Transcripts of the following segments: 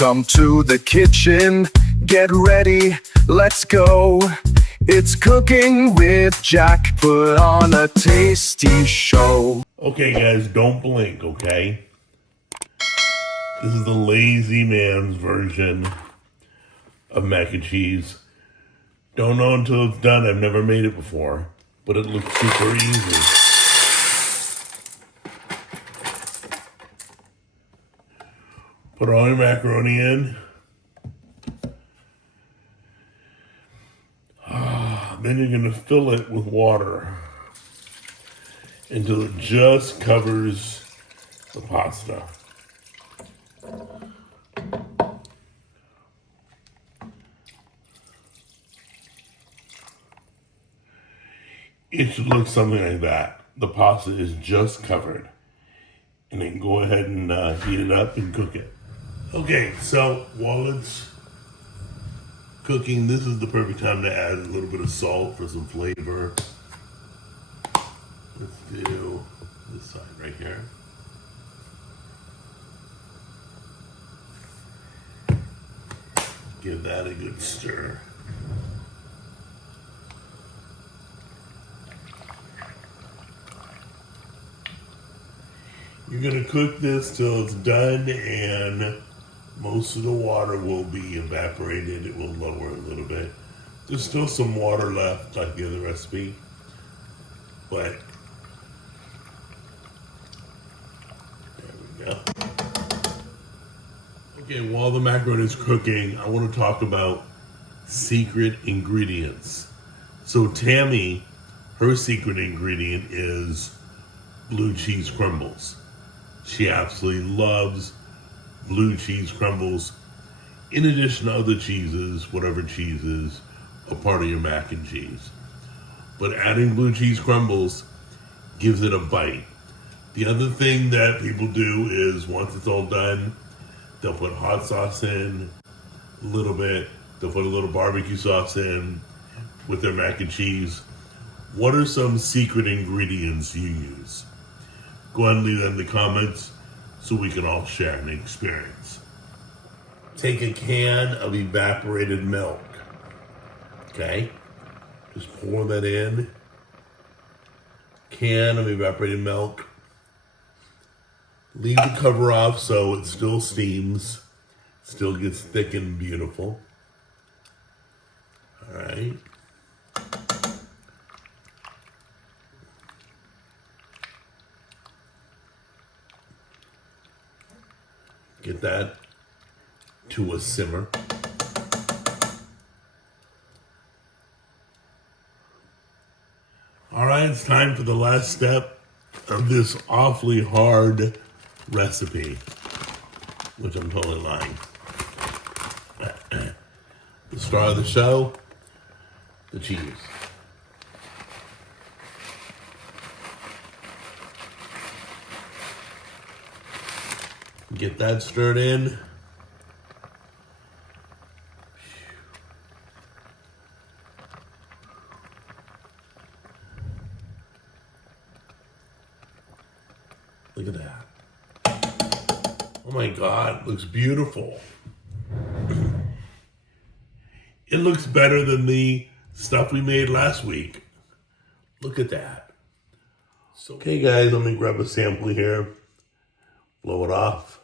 Welcome to the kitchen. Get ready, let's go. It's cooking with Jack. Put on a tasty show. Okay, guys, don't blink, okay? This is the lazy man's version of mac and cheese. Don't know until it's done. I've never made it before, but it looks super easy. Put all your macaroni in. Then you're going to fill it with water until it just covers the pasta. It should look something like that. The pasta is just covered. And then go ahead and heat it up and cook it. Okay, so while it's cooking, this is the perfect time to add a little bit of salt for some flavor. Let's do this side right here. Give that a good stir. You're gonna cook this till it's done and most of the water will be evaporated. It will lower a little bit. There's still some water left like the other recipe, but there we go. Okay, while the macaroni is cooking, I want to talk about secret ingredients. So Tammy, her secret ingredient is blue cheese crumbles. She absolutely loves blue cheese crumbles, in addition to other cheeses, whatever cheese is a part of your mac and cheese. But adding blue cheese crumbles gives it a bite. The other thing that people do is once it's all done, they'll put hot sauce in a little bit, they'll put a little barbecue sauce in with their mac and cheese. What are some secret ingredients you use? Go ahead and leave that in the comments so we can all share an experience. Take a can of evaporated milk. Okay? Just pour that in. Can of evaporated milk. Leave the cover off so it still steams. Still gets thick and beautiful. All right. Get that to a simmer. All right, it's time for the last step of this awfully hard recipe, which I'm totally lying. The star of the show, the cheese. Get that stirred in. Look at that. Oh my God, it looks beautiful. It looks better than the stuff we made last week. Look at that. So, okay guys, let me grab a sample here. Blow it off.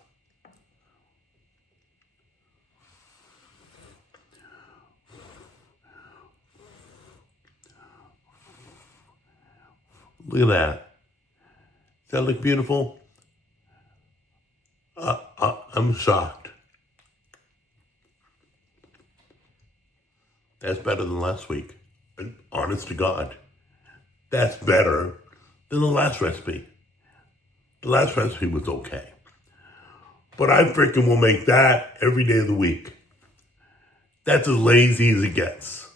Look at that. Does that look beautiful? I'm shocked. That's better than last week. Honest to God. That's better than the last recipe. The last recipe was okay. But I freaking will make that every day of the week. That's as lazy as it gets.